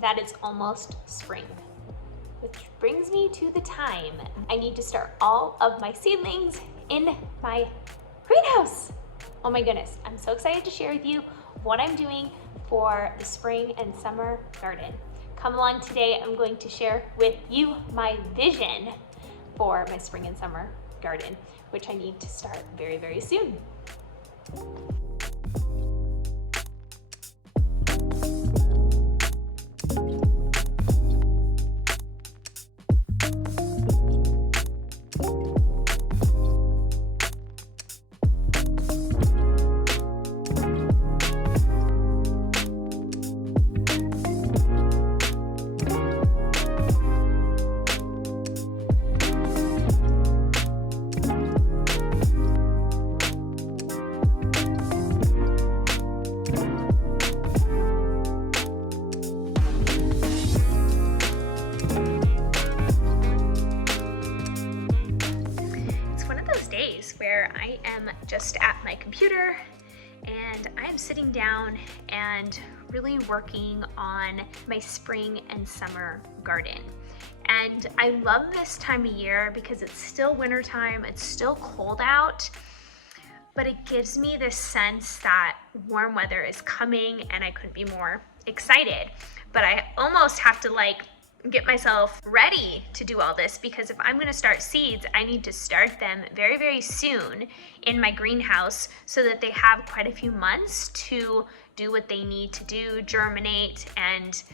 That it's almost spring, which brings me to the time I need to start all of my seedlings in my greenhouse. Oh my goodness, I'm so excited to share with you what I'm doing for the spring and summer garden. Come along today, I'm going to share with you my vision for my spring and summer garden, which I need to start very, very soon. Where I am just at my computer and I am sitting down and really working on my spring and summer garden. And I love this time of year because it's still wintertime, it's still cold out, but it gives me this sense that warm weather is coming and I couldn't be more excited. But I almost have to get myself ready to do all this, because if I'm gonna start seeds, I need to start them very, very soon in my greenhouse so that they have quite a few months to do what they need to do, germinate, and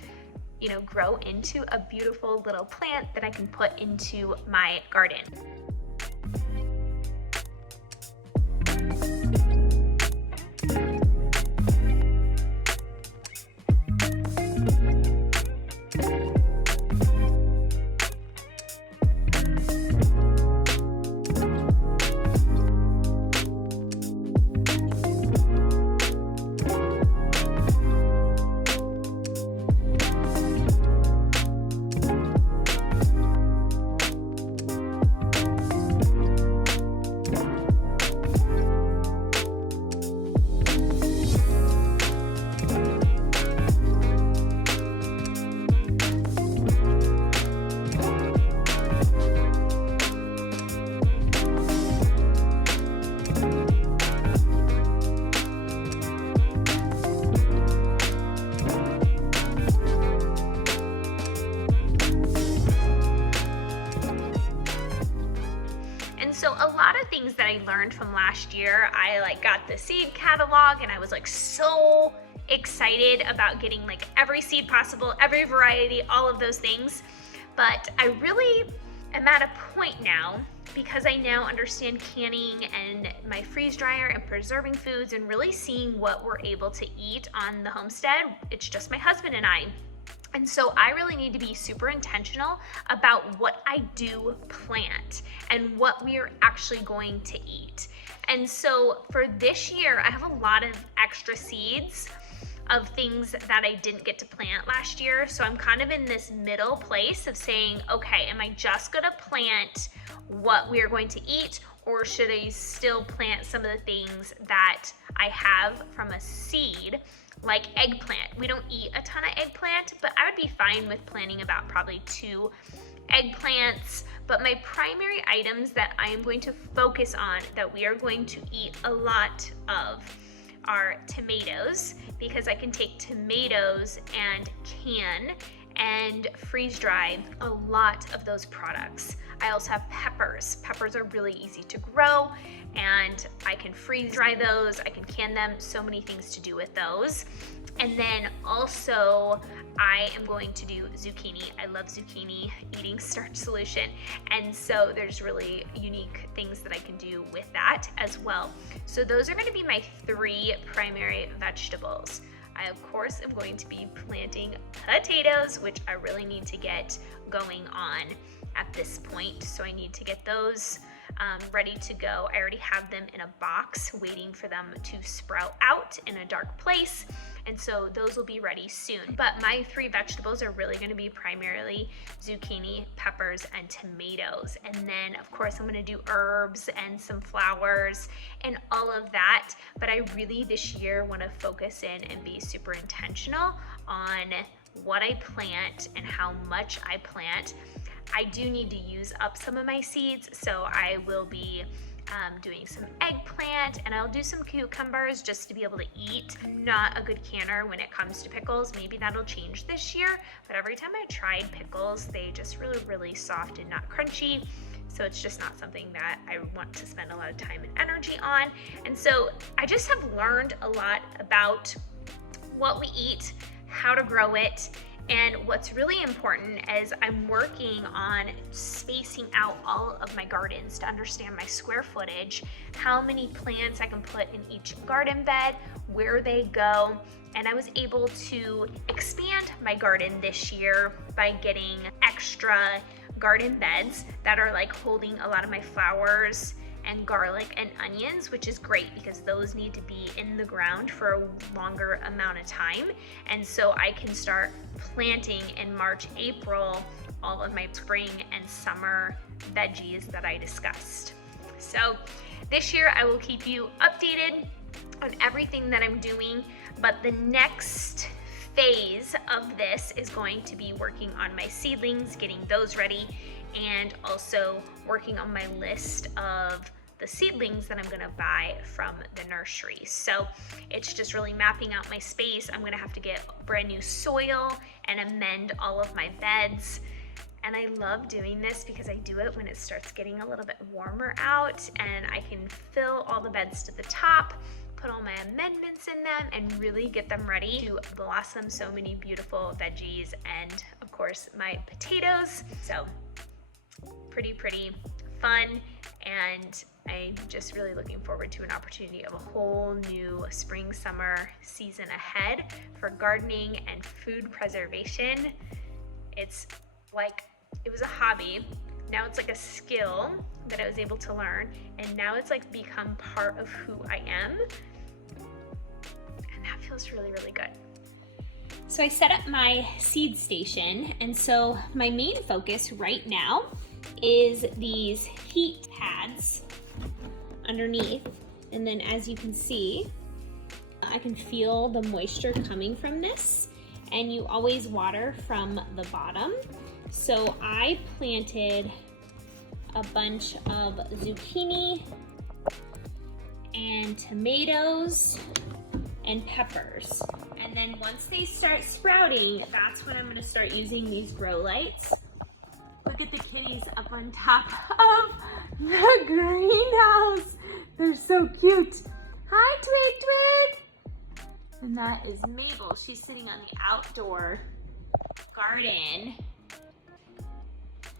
grow into a beautiful little plant that I can put into my garden. So a lot of things that I learned from last year, I got the seed catalog and I was so excited about getting every seed possible, every variety, all of those things. But I really am at a point now, because I now understand canning and my freeze dryer and preserving foods and really seeing what we're able to eat on the homestead. It's just my husband and I. And so I really need to be super intentional about what I do plant and what we are actually going to eat. And so for this year, I have a lot of extra seeds of things that I didn't get to plant last year. So I'm kind of in this middle place of saying, okay, am I just gonna plant what we are going to eat, or should I still plant some of the things that I have from a seed, like eggplant? We don't eat a ton of eggplant, but I would be fine with planting about probably 2 eggplants. But my primary items that I am going to focus on, that we are going to eat a lot of, are tomatoes, because I can take tomatoes and can and freeze dry a lot of those products. I also have peppers. Peppers are really easy to grow and I can freeze dry those, I can can them, so many things to do with those. And then also I am going to do zucchini. I love zucchini, eating Starch Solution, and so there's really unique things that I can do with that as well. So those are going to be my 3 primary vegetables. I, of course, am going to be planting potatoes, which I really need to get going on at this point. So I need to get those ready to go. I already have them in a box waiting for them to sprout out in a dark place. And so those will be ready soon. But my 3 vegetables are really going to be primarily zucchini, peppers, and tomatoes. And then, of course, I'm going to do herbs and some flowers and all of that. But I really this year want to focus in and be super intentional on what I plant and how much I plant. I do need to use up some of my seeds, so I will be doing some eggplant, and I'll do some cucumbers just to be able to eat. I'm not a good canner when it comes to pickles. Maybe that'll change this year, but every time I tried pickles, they just really soft and not crunchy. So it's just not something that I want to spend a lot of time and energy on. And so I just have learned a lot about what we eat, how to grow it. And what's really important is I'm working on spacing out all of my gardens to understand my square footage, how many plants I can put in each garden bed, where they go. And I was able to expand my garden this year by getting extra garden beds that are like holding a lot of my flowers and garlic and onions, which is great because those need to be in the ground for a longer amount of time. And so I can start planting in March, April, all of my spring and summer veggies that I discussed. So this year I will keep you updated on everything that I'm doing, but the next phase of this is going to be working on my seedlings, getting those ready, and also working on my list of the seedlings that I'm gonna buy from the nursery. So it's just really mapping out my space. I'm gonna have to get brand new soil and amend all of my beds. And I love doing this because I do it when it starts getting a little bit warmer out, and I can fill all the beds to the top, put all my amendments in them, and really get them ready to blossom so many beautiful veggies and, of course, my potatoes. So pretty fun, and I'm just really looking forward to an opportunity of a whole new spring summer season ahead for gardening and food preservation. It's like, it was a hobby, now it's like a skill that I was able to learn, and now it's like become part of who I am, and that feels really good. So I set up my seed station, and so my main focus right now is these heat pads underneath, and then as you can see, I can feel the moisture coming from this, and you always water from the bottom. So I planted a bunch of zucchini and tomatoes and peppers, and then once they start sprouting, that's when I'm going to start using these grow lights. Look at the kitties up on top of the greenhouse. They're so cute. Hi, Twig. And that is Mabel. She's sitting on the outdoor garden.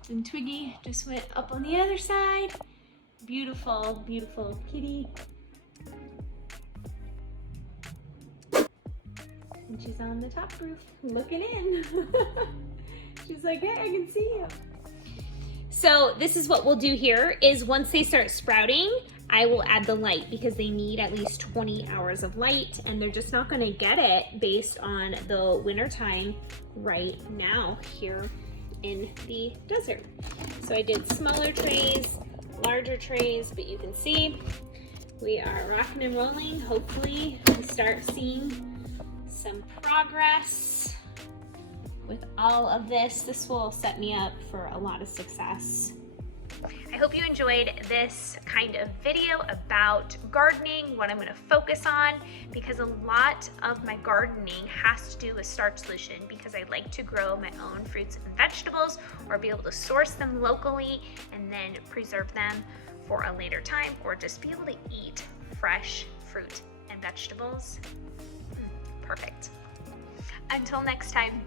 And Twiggy just went up on the other side. Beautiful kitty. And she's on the top roof looking in. She's like, hey, I can see you. So this is what we'll do here is once they start sprouting, I will add the light because they need at least 20 hours of light, and they're just not gonna get it based on the winter time right now here in the desert. So I did smaller trays, larger trays, but you can see we are rocking and rolling. Hopefully we start seeing some progress with all of this. This will set me up for a lot of success. I hope you enjoyed this kind of video about gardening, what I'm going to focus on, because a lot of my gardening has to do with Starch Solution, because I like to grow my own fruits and vegetables, or be able to source them locally and then preserve them for a later time, or just be able to eat fresh fruit and vegetables. Perfect. Until next time.